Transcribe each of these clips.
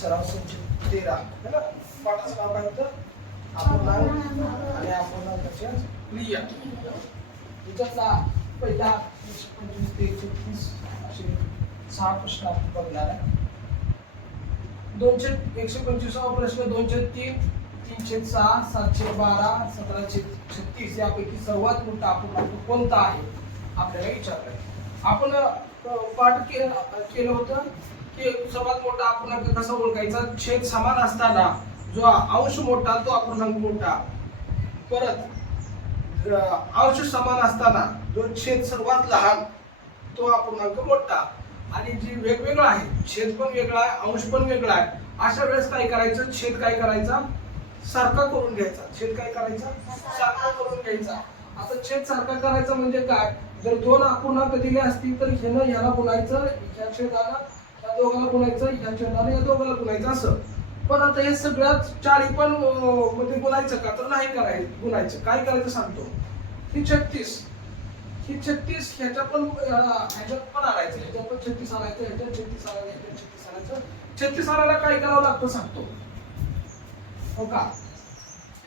सराव संच तेरा है ना? पाठाचं नाव काय होतं? अपूर्णांक आणि अपूर्णांकाच्या क्रिया याच्यातला पहिला एकशे पंचवीस ते एकशे तीस असे सहा प्रश्न आपण बघणार आहे. दोनशे एकशे पंचवीसावा प्रश्न दोनशे तीन तीनशे सहा सातशे बारा सतराशे छत्तीस यापैकी सर्वात मोठा आपण कोणता आहे? आपल्याला विचारलंय आपण पाठ के- केलं होतं. की सर्वात मोठा अपूर्णांक कसा ओळखायचा? छेद समान असताना जो अंश मोठा तो अपूर्णांक मोठा. परत अंश समान असताना जो छेद सर्वात लहान तो अपूर्णांक मोठा. आणि जी वेगवेगळा आहे छेद पण वेगळा आहे अंश पण वेगळा आहे अशा वेळेस काय करायचं? छेद काय करायचा? सारखा करून घ्यायचा. छेद काय करायचा? सारखा करून घ्यायचा. आता छेद सारखा करायचा म्हणजे काय? जर दोन अपूर्णांक दिले असतील तर ह्यानं ह्याला बोलायचं ह्या छेदाला ह्या दोघाला बोलायचं यांच्या छेदाला या दोघाला बोलायचं असं. पण आता हे सगळ्यात चारी पण मध्ये बोलायचं का? तर नाही करायचं बोलायचं काय करायचं सांगतो? ही छत्तीस. ही छत्तीस ह्याच्या पण ह्याच्यात पण आणायचं. ह्याच्यात पण छत्तीस आणायचं ह्याच्यात छत्तीस आणायचं ह्याच्यात छत्तीस आणायचं. छत्तीस आणायला काय करावं लागतं सांगतो? हो का?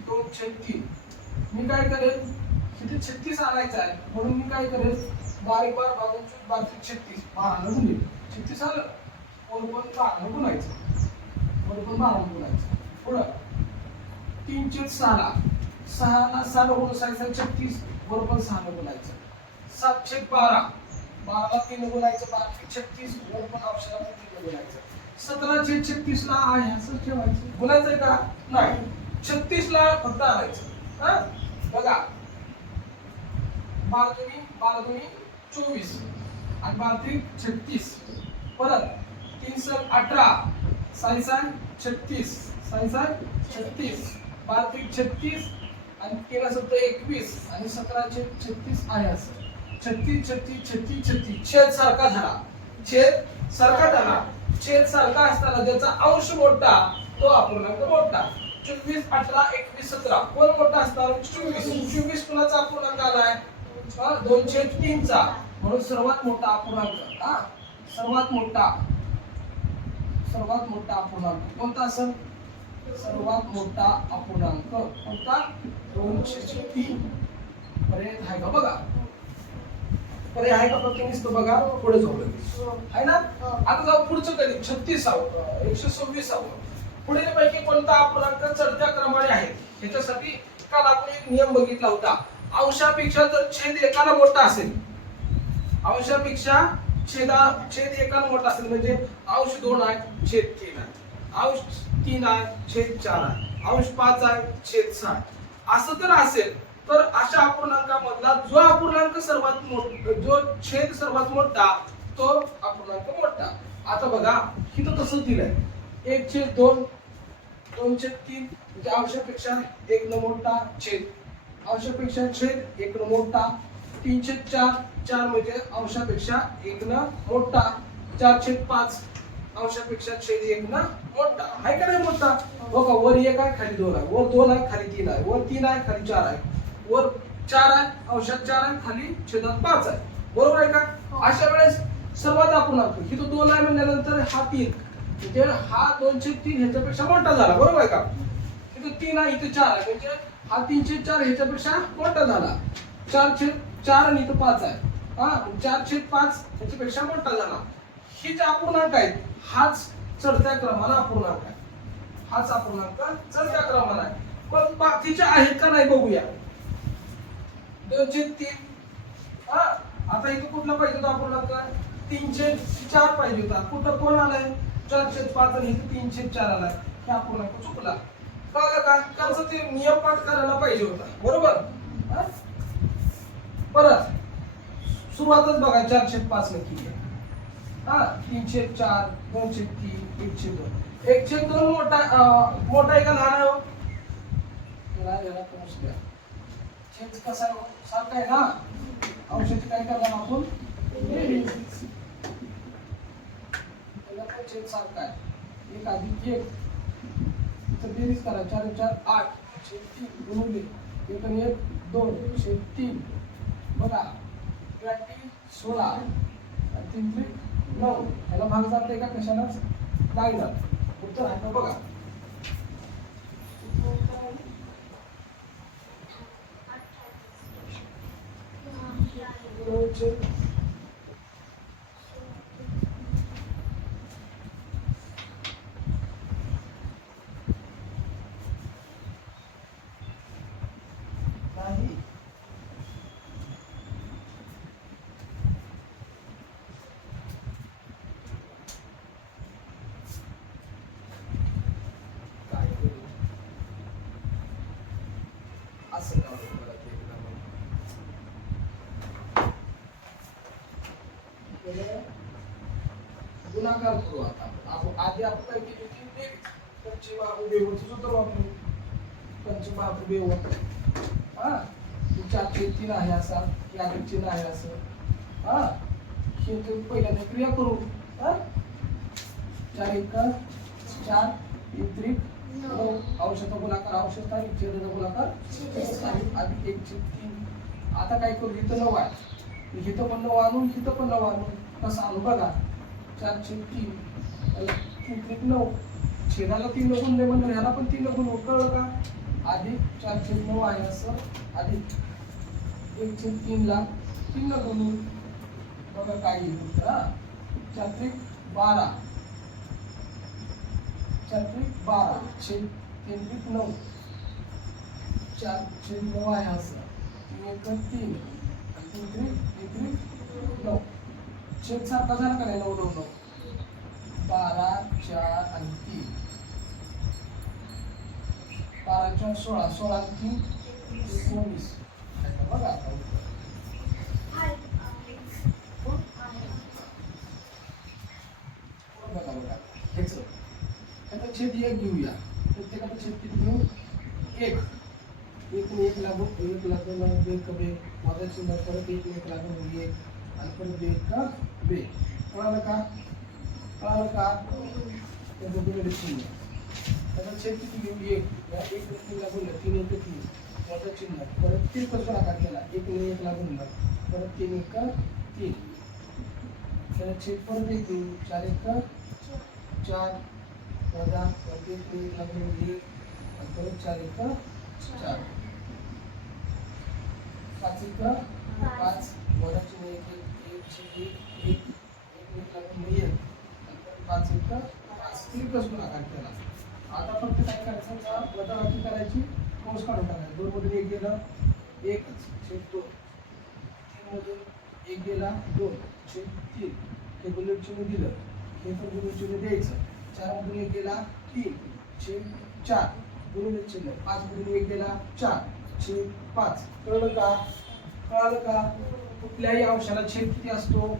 दोन छत्तीस मी काय करेन? किती छत्तीस आणायचं आहे? म्हणून मी काय करेन? बारीक बार भागून बारीक छत्तीस. बारानं आणून छत्तीस आलं. वर पण बारानं गुणायचं वर पण गुणायचं पुढं. तीनशे सहाला सहाला सहा गुणायचं छत्तीस. बरोबर पण बोलायचं. गुणायचं सातशे बारा. बाराला तीन गुणायचं बाराशे छत्तीस. बरोबर पण अक्षराला तीन गुणायचं सतराशे छत्तीस ला आहे. असं ठेवायचं. गुणायचंय का? नाही. छत्तीस ला फक्त आणायचं. हा? बघा. बारा दुनी बारा चोवीस. आणि बारा छत्तीस. परत. तीन सर अठरा. साई छत्तीस. साई छत्तीस. बारा त्रिक छत्तीस. आणि तेरा सत्तर एकवीस. आणि सतराशे छत्तीस आहे असं. छत्तीस छत्तीस छत्तीस छत्तीस. छेद सारखा झाला छेद सारखा झाला छेद सारखा असताना त्याचा अंश मोठा तो अपूर्णांक मोठा. चोवीस अठरा एकवीस सतरा. कोण मोठा असणार? चोवीस. चोवीस कुणाचा अपूर्णांक आलाय? दोन दोनशे तीनचा. म्हणून सर्वात मोठा अपूर्णांक. हा सर्वात मोठा. सर्वात मोठा अपूर्णांक कोणता असेल? सर्वात मोठा अपूर्णांक कोणता? दोनशे तीन. पर्यंत आहे का? बघा. पर्याय आहे का? फक्त नुसतं बघा. पुढे जाऊ आहे ना? आता जाऊ पुढचं कधी? छत्तीसावं. एकशे सव्वीसावं. पुढे पैकी कोणता अपूर्णांक चढत्या क्रमाने आहे? ह्याच्यासाठी काल आपण एक नियम बघितला होता. अंशापेक्षा जर छेद एकाला मोठा असेल अंशापेक्षा छेदा छेद एका मोठा असेल म्हणजे अंश दोन आहे छेद तीन आहे. अंश तीन आहे छेद चार आहे. अंश पाच आहे छेद सात असं जर असेल तर अशा अपूर्णांकामधला जो अपूर्णांक सर्वात मोठा जो छेद सर्वात मोठा तो अपूर्णांक मोठा. आता बघा इथं तसं दिलंय. एक छेद दोन दोन छेद तीन म्हणजे अंशापेक्षा एक न मोठा छेद. अंशापेक्षा छेद एक न मोठा तीन छेद चार चार म्हणजे अंशापेक्षा एक न मोठा. चार छेद पाच अंशापेक्षा छेद एक न मोठा. आहे का नाही मोठा? हो का? वर एक आहे खाली दोन आहे. वर दोन आहे खाली तीन आहे. वर तीन आहे खाली चार आहे. वर चार आहे अंशात चार आहे खाली छेदात पाच आहे. बरोबर आहे का? अशा वेळेस सर्वात अपूर्णांक ही तो दोन आहे म्हणल्यानंतर हा तीन. म्हणजे हा दोनशे तीन ह्याच्यापेक्षा मोठा झाला. बरोबर आहे का? इथं तीन आहे इथं चार आहे. म्हणजे हा तीनशे चार ह्याच्यापेक्षा मोठा झाला. चार छेद चार आणि इथं पाच आहे. हा चार छेद पाच ह्याच्यापेक्षा मोठा झाला हे जे अपूर्णांक आहेत हाच चढत्या क्रमाला अपूर्णांक आहे. हाच अपूर्णांक चढत्या क्रमाला आहे. पण बाकीचे आहेत का नाही बघूया. दोन छेद तीन. हा आता इथं कुठला पाहिजे होता अपूर्णांक? तीनशे चार पाहिजे होता. कुठं कोण आलाय? चारशे पाच आणि इथं तीनशे चार आलाय. हे अपूर्णांक चुकला. कळलं का? त्यांचं ते नियम पाठ करायला पाहिजे होता. बरोबर? हा? परत सुरुवातच बघा चारशे पाच ला केली आहे. हा तीनशे चार दोनशे तीन एकशे दोन. एकशे दोन मोठा मोठा आहे का लहान आहे हो? द्या. कसा हो? सारखा आहे ना? औषध काय करणार आपण? त्याला सारखा आहे. एक आधी एक. तर बेरीज करा. चार चार आठ. छेद तीन गुणुले एक दोन. छेद तीन. बघा त्र्याण्णव सोळा तीन त्रिक नऊ ह्याला भाग जाते का? कशाला? नाही जात उत्तर आहे का बघा नाही काय करू? असं का होतं बरं ते एकदा बघ. पहिले गुणाकार करू आता. आपण आधी आपण काय केली होती बेरीज पंचबाहू बेवचं सूत्र वापरू पंचबाहू बेव हा? चार तीन आहे असा. हे अधिक चिन्ह आहे असं. हा? हे पहिल्यांदा क्रिया करू. चार एक चार त्रिक. औषध गुणाकार औषध आणि छेदाचा गुणाकार आधी एक तीन. आता काय करू? इथं नऊ आहे. इथं पण नऊ आणून इथं पण नऊ आणून. कसं आणू? बघा. चार छेद तीन तीन त्रिक नऊ. छेदाला तीन गुण दे म्हणून ह्याला पण तीन गुण कळलं का? अधिक चार छेद नऊ आहे असं. अधिक एक छेद तीनला तीन गुण बघा काय येईल उत्तर हा. चार त्रिक बारा. चार त्रिक बारा. छेद तीन त्रिक नऊ. चार छेद नऊ आहे असं. तीन एक तीन. तीन त्रिक एक त्रिक नऊ. छेद सारखा झाला का नाही नऊ नऊ नऊ बारा चार आणि तीन बारा चार सोळा सोळा तीन एकोणीस. बघा आता. बघा बघा. ह्याचं आता छेद एक घेऊया. प्रत्येकाचा छेद किती? घेऊ एक एक एक लागू एक लागून एक क बे माझा चिन्ह परत एक एक लागून एक. आणि परत बे का? बे. कळालं का कळालं का त्याचं दिलेलं चिन्ह त्याचा छेद किती घेऊ एक या एक ने तीन लागून तीन एक तीन. माझा चिन्ह परत तीन कसं आकार केला. एक ने एक लागून परत तीन एक तीन. त्याला छेद परत एक देऊ. चार एक चार. वजा परत एक ने एक लागून एक आणि परत चार एक चार. पाच एक पाच वजा चिन्ह एक एक एक छेद एक एक लागून एक पाच एक पाच तीन कसं गुणाकार केला आता फक्त काय करायचं का वजाबाकी करायची कंस काढून टाकायचं दोन मधून एक गेलं एकच छेद दोन तीन मधून एक गेला दोन छेद तीन हे बुलेट चिन्ह दिलं हे पण बुलेट चिन्ह द्यायचं चार मधून एक गेला तीन छेद चार बुलेट चिन्ह पाच मधून एक गेला चार छेद पाच कळलं का कळालं का कुठल्याही अंशाला छेद किती असतो?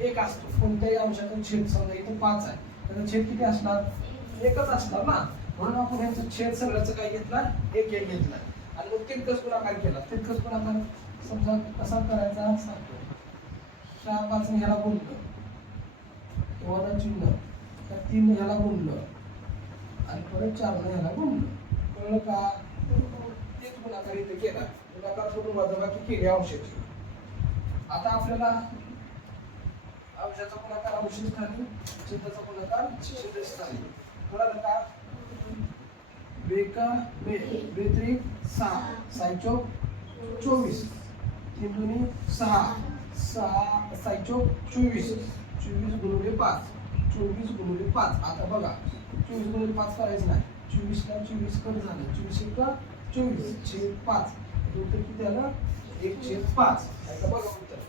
एक असतो. कोणत्याही अंशाचा छेद समजा इथं पाच आहे. त्याचा छेद किती असणार? एकच असणार ना? म्हणून आपण ह्याचं छेद सगळ्याचं काय घेतला? एक एक घेतला. आणि मग तितकंच गुणाकार केला. तितकंच गुणाकार समजा कसा करायचा? सांगतो. सहा पाच ह्याला गुणलं. वजा चिन्ह. तर तीन ह्याला गुणलं. आणि परत चार ह्याला गुणलं. कळलं का? तेच गुणाकार इथे केला. गुणाकार सोडून वजाबाकी केली अंशाची आता आपल्याला औषधाचा गुणाकार औषध स्थानी छेदाचा गुणाकार छेद स्थानी. कळलं का बेका बे बेत्रिक सहा सायचो चोवीस. तीन दुनी सहा सहा सायचो चोवीस. चोवीस गुणुले पाच. चोवीस गुणुले पाच. आता बघा चोवीस गुणुले पाच करायचं नाही. चोवीसला चोवीस कट झालं. चोवीस एक चोवीस. छेद पाच. उत्तर किती आलं? एक छेद पाच. आता बघा उत्तर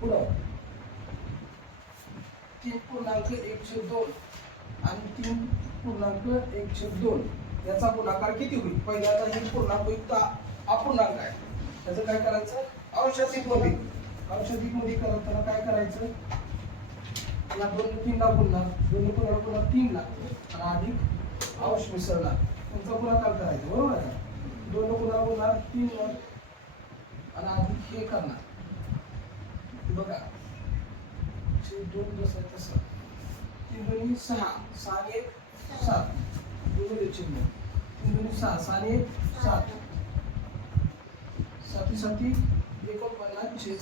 पुढं तीन पूर्णांक एकशे दोन आणि तीन पूर्णांक एकशे दोन. याचा गुणाकार किती होईल? पहिल्यांदा हे पूर्णांक युक्त अपूर्णांक आहे. त्याचं काय करायचं? औषधिकमध्ये औषधिकमध्ये करताना काय करायचं? या दोन तीनला पुन्हा दोन पुन्हा पुन्हा लागतो आणि अधिक औष मिसळला तुमचा गुणाकार करायचा बरोबर आहे दोन पुन्हा पुन्हा तीन आणि अधिक हे करणार बघा दोन जसं सहा। सहा एक, सात। दोन्ही चिन्ह तीन दोन्ही सहा। सहा एक, सात। साती साती एकोणपन्नास छेद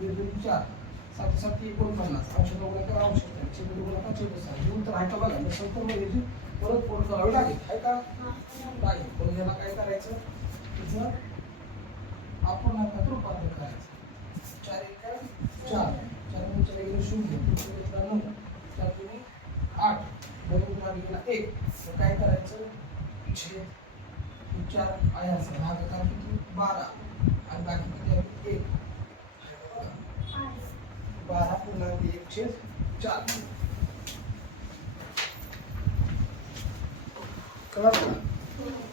दोन चार। साती साती एकोणपन्नास औषध वगैरे करा आहे छेद गुणा का छेद सहा घेऊन तर आहे का बघा. मग संपूर्ण याची परत फोन करावी लागेल. आहे का? नाही. पण याला काय करायचं? तिचं आपण आता रूपांतर करायचं. चार एक चार. चार दोन चार गेले शून्य. तीन घेतला नऊ. चार दोन्ही आठ. बरोबर गुणा एक. तर काय करायचं? छेद. चार आहे असं. भागाकार किती? बारा. आणि बाकी किती आहे? एक. आहे का बारा पूर्णांक एक छेद चार. कळलं